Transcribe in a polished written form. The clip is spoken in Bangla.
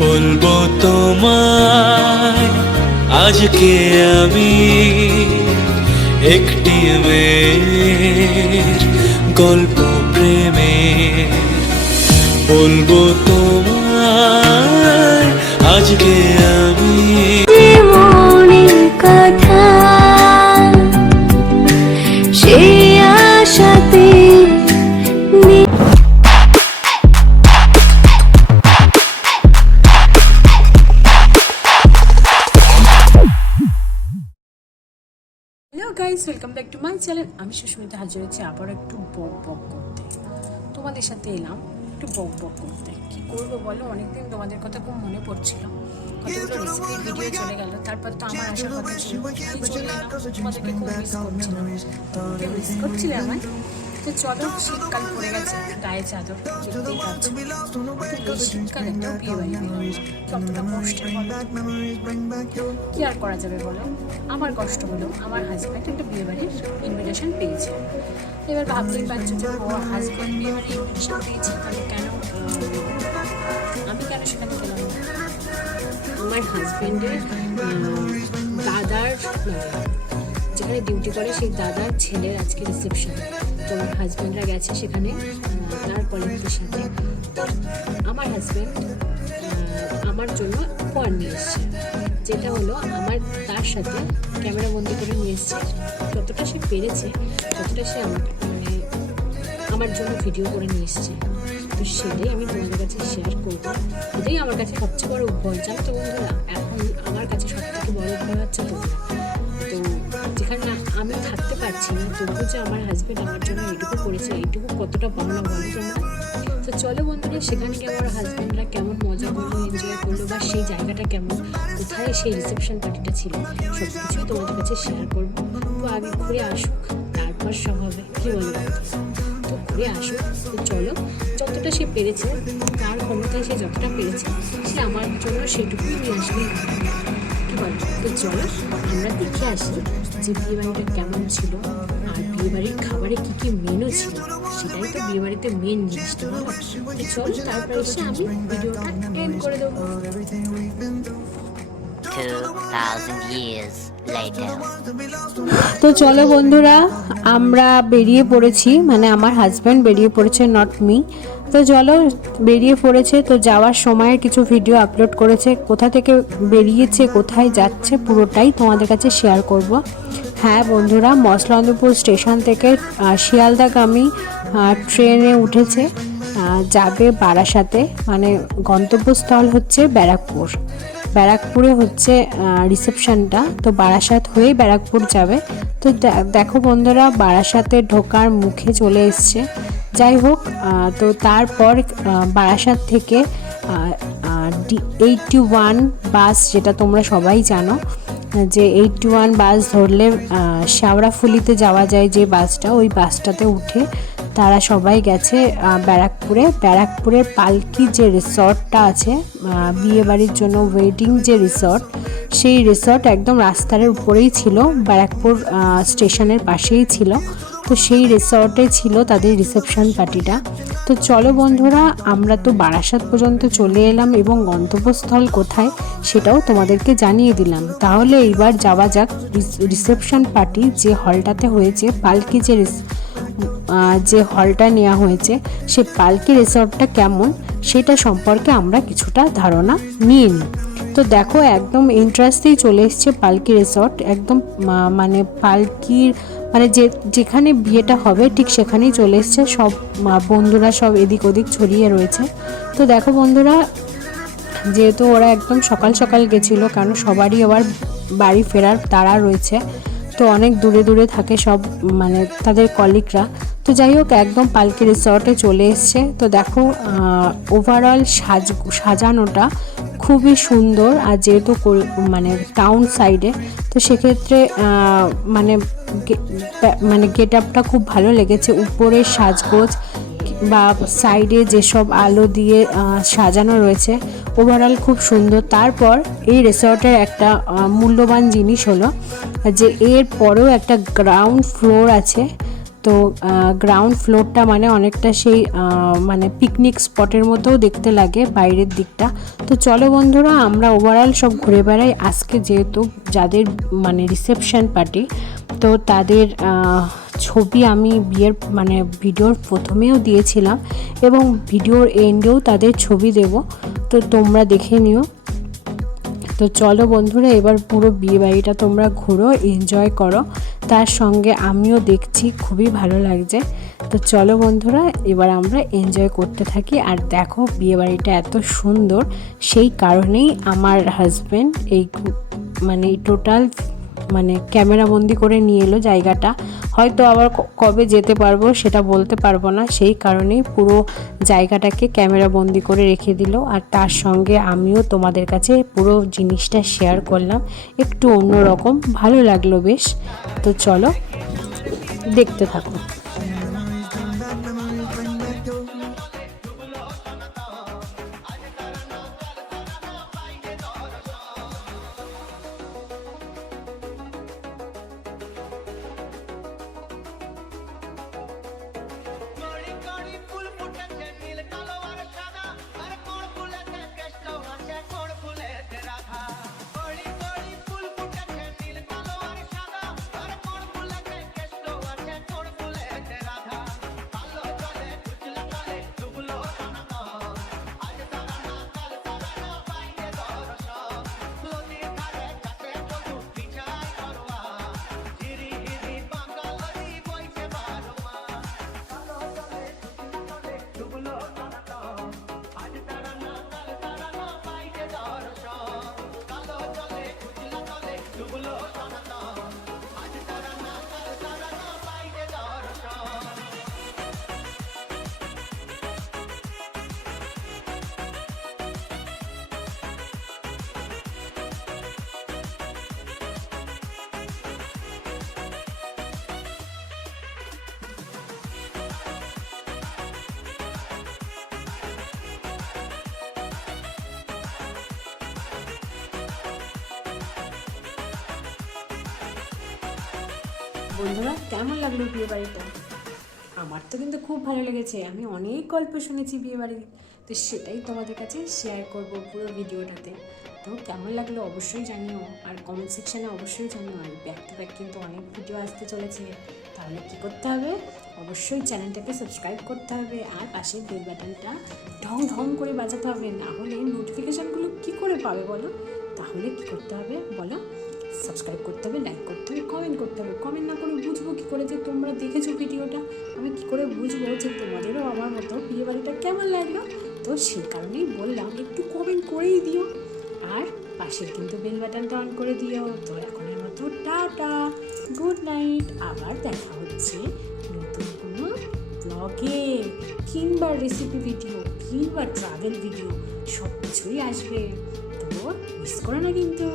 বলবো তোমায় আজকে আমি একটি মেয়ের গল্প প্রেমের। বলবো তোমায় আজকে আমি মনের কথা, সে আশাতে hello guys, welcome back to my channel. আমি সুস্মিতা হাজির হয়েছি আবার একটু বক বক করতে। তোমাদের সাথে এলাম একটু বক বক করতে। কি করবো বলো, অনেকদিন তোমাদের কথা খুব মনে পড়ছিল, কতগুলো রেসিপির ভিডিও চলে গেল, তারপর তো আমার আসার কথা ছিল, চলে এলাম। তোমাদেরকে খুব মিস করছিলে আমায়। তো চলো, শীতকাল পড়ে গেছে, গায়ে চাদর দেখতেই পাচ্ছ। শীতকালে একটা বিয়ে বাড়ি কতটা কষ্টের বলো, কি আর করা যাবে বলো। আমার কষ্ট হলো, আমার হাজব্যান্ড একটা বিয়ে বাড়ির ইনভিটেশন পেয়েছে। এবার ভাবতেই পারছো যে হাজব্যান্ড বিয়ে বাড়ির ইনভিটেশন পেয়েছে, তাহলে কেন আমি কেন সেখানে গেলাম না। আমার হাজব্যান্ডের দাদার যেখানে ডিউটি করে সেই দাদার ছেলের আজকে রিসেপশন। তো আমার হাজব্যান্ডরা গেছে সেখানে তার কলিগদের সাথে। তো আমার হাজব্যান্ড আমার জন্য উপহার নিয়ে এসছে, যেটা হলো আমার তার সাথে ক্যামেরা বন্দি করে নিয়ে এসছে। যতটা সে পেরেছে, ততটা সে আমার জন্য ভিডিও করে নিয়ে এসছে। তো সেটাই আমি তোমাদের কাছে শেয়ার করবো। এটাই আমার কাছে সবচেয়ে বড় উপহার। জানো তো বন্ধুরা, এখন আমার কাছে সব থেকে বড় উপহার হচ্ছে তোমরা। তো যেখানে আমি থাকতে পারছি না, তবুও যে আমার হাজব্যান্ড আমার জন্য এইটুকু করেছে, এইটুকু কতটা পাওনা বলো তোমরা। তো চলো বন্ধুরা, সেখানে গিয়ে আমার হাজব্যান্ডরা কেমন মজা করলো, এনজয় করলো, বা সেই জায়গাটা কেমন, কোথায় সেই রিসেপশন পার্টিটা ছিল, সব কিছুই তোমাদের কাছে শেয়ার করবো। তো আগে ঘুরে আসুক, তারপর সব হবে, কী বলবো। তো ঘুরে আসুক। তো চলো, যতটা সে পেরেছে, তার ক্ষমতায় সে যতটা পেরেছে, সে আমার জন্য সেটুকুই নিয়ে আসবে, কী বলো। তো চলো আমরা দেখে আসি যে বিয়েবাড়িটা কেমন ছিল, আর বিয়েবাড়ির খাবারে কী কী মেনু ছিল। সেটাই তো বিয়েবাড়িতে মেন জিনিসটা। তো চলো, তারপর এসে আমি ভিডিওটা এন্ড করে দেবো। 2000 years later. তো চলো বন্ধুরা, আমরা বেরিয়ে পড়েছি, মানে আমার হাজব্যান্ড বেরিয়ে পড়েছে, নট মি। তো চলো, বেরিয়ে পড়েছে। তো যাওয়ার সময় কিছু ভিডিও আপলোড করেছে, কোথা থেকে বেরিয়েছে, কোথায় যাচ্ছে, পুরোটাই তোমাদের কাছে শেয়ার করব। হ্যাঁ বন্ধুরা, মসলান্দপুর স্টেশন থেকে শিয়ালদাগামী ট্রেনে উঠেছে, যাবে বারাসাতে, মানে গন্তব্যস্থল হচ্ছে ব্যারাকপুর। ব্যারাকপুরে হচ্ছে রিসেপশনটা। তো বারাসাত হয়ে ব্যারাকপুর যাবে। তো দেখো বন্ধুরা, বারাসাতে ঢোকার মুখে চলে এসছে। যাই হোক, তো তারপর বারাসাত থেকে 81 বাস, যেটা তোমরা সবাই জানো যে 81 বাস ধরলে শেওড়াফুলিতে যাওয়া যায়, যে বাসটা, ওই বাসটাতে উঠে তারা সবাই গেছে ব্যারাকপুরে। ব্যারাকপুরের পালকি যে রিসর্টটা আছে, বিয়েবাড়ির জন্য ওয়েডিং যে রিসর্ট, সেই রিসর্ট একদম রাস্তার উপরেই ছিল, ব্যারাকপুর স্টেশনের পাশেই ছিল। তো সেই রিসর্টে ছিল তাদের রিসেপশন পার্টিটা। তো চলো বন্ধুরা, আমরা তো বারাসাত পর্যন্ত চলে এলাম, এবং গন্তব্যস্থল কোথায় সেটাও তোমাদেরকে জানিয়ে দিলাম। তাহলে এইবার যাওয়া যাক রিসেপশন পার্টি যে হলটাতে হয়েছে, পালকি যে হলটা নেওয়া হয়েছে, সে পালকি রিসর্টটা কেমন সেটা সম্পর্কে আমরা কিছুটা ধারণা নিয়ে নিই। তো দেখো, একদম এন্ট্রান্সেই চলে এসছে পালকি রিসর্ট। একদম মানে পালকির মানে যেখানে বিয়েটা হবে ঠিক সেখানেই চলে এসছে। সব বন্ধুরা সব এদিক ওদিক ছড়িয়ে রয়েছে। তো দেখো বন্ধুরা, যেহেতু ওরা একদম সকাল সকাল গেছিলো, কারণ সবারই আবার বাড়ি ফেরার তাড়া রয়েছে, তো অনেক দূরে দূরে থাকে সব, মানে তাদের কলিগরা। তো যাই হোক, একদম পালকি রিসর্টে চলে এসছে। তো দেখো, ওভারঅল সাজানোটা খুবই সুন্দর। আর যেহেতু মানে টাউন সাইডে, তো সেক্ষেত্রে মানে গেট আপটা খুব ভালো লেগেছে। উপরের সাজগোজ বা সাইডে যেসব আলো দিয়ে সাজানো রয়েছে ওভারঅল খুব সুন্দর। তারপর এই রিসর্টের একটা মূল্যবান জিনিস হলো যে এর পরেও একটা গ্রাউন্ড ফ্লোর আছে। তো গ্রাউন্ড ফ্লোরটা মানে অনেকটা সেই মানে পিকনিক স্পটের মতোও দেখতে লাগে বাইরের দিকটা। তো চলো বন্ধুরা আমরা ওভারঅল সব ঘুরে বেড়াই। আজকে যেহেতু যাদের মানে রিসেপশন পার্টি, তো তাদের ছবি আমি বিয়ের মানে ভিডিওর প্রথমেও দিয়েছিলাম এবং ভিডিওর এন্ডেও তাদের ছবি দেব, তো তোমরা দেখে নিও। তো চলো বন্ধুরা এবার পুরো বিয়ে বাড়িটা তোমরা ঘুরো, এনজয় করো, তার সঙ্গে আমিও দেখছি, খুবই ভালো লাগছে। তো চলো বন্ধুরা এবার আমরা এনজয় করতে থাকি। আর দেখো বিয়ে বাড়িটা এত সুন্দর, সেই কারণেই আমার হাজব্যান্ড এই মানে টোটাল মানে ক্যামেরা বন্দি করে নিয়ে এলো জায়গাটা। হয়তো আবার কবে যেতে পারবো সেটা বলতে পারবো না, সেই কারণেই পুরো জায়গাটাকে ক্যামেরা বন্দি করে রেখে দিল। আর তার সঙ্গে আমিও তোমাদের কাছে পুরো জিনিসটা শেয়ার করলাম, একটু অন্যরকম ভালো লাগলো বেশ। তো চলো দেখতে থাকো। বন্ধুরা কেমন লাগলো বিয়ে বাড়িটা? আমার তো কিন্তু খুব ভালো লেগেছে। আমি অনেক গল্প শুনেছি বিয়ে বাড়ির, তো সেটাই তোমাদের কাছে শেয়ার করব পুরো ভিডিওটাতে। তো কেমন লাগলো অবশ্যই জানিও, আর কমেন্ট সেকশানে অবশ্যই জানিও। আর ব্যাক টু ব্যাক কিন্তু অনেক ভিডিও আসতে চলেছে, তাহলে কী করতে হবে? অবশ্যই চ্যানেলটাকে সাবস্ক্রাইব করতে হবে আর পাশের বেল বাটনটা ঢং ঢং করে বাজাতে হবে, না হলে নোটিফিকেশানগুলো কী করে পাবে বলো? তাহলে কী করতে হবে বলো? সাবস্ক্রাইব করতে হবে, লাইক করতে হবে, কমেন্ট করতে হবে। কমেন্ট না করে বুঝবো কী করে যে তোমরা দেখেছো ভিডিওটা? আমি কী করে বুঝবো যে তোমাদেরও আমার মতো বিয়ে বাড়িটা কেমন লাগলো? তো সেই কারণেই বললাম একটু কমেন্ট করেই দিও, আর পাশের কিন্তু বেল বাটনটা অন করে দিও। তো এখনের মতো টাটা, গুড নাইট। আবার দেখা হচ্ছে নতুন কোনো ব্লগে, কিংবা রেসিপি ভিডিও, কিংবা ট্রাভেল ভিডিও, সব কিছুই আসবে। তো মিস করো না কিন্তু।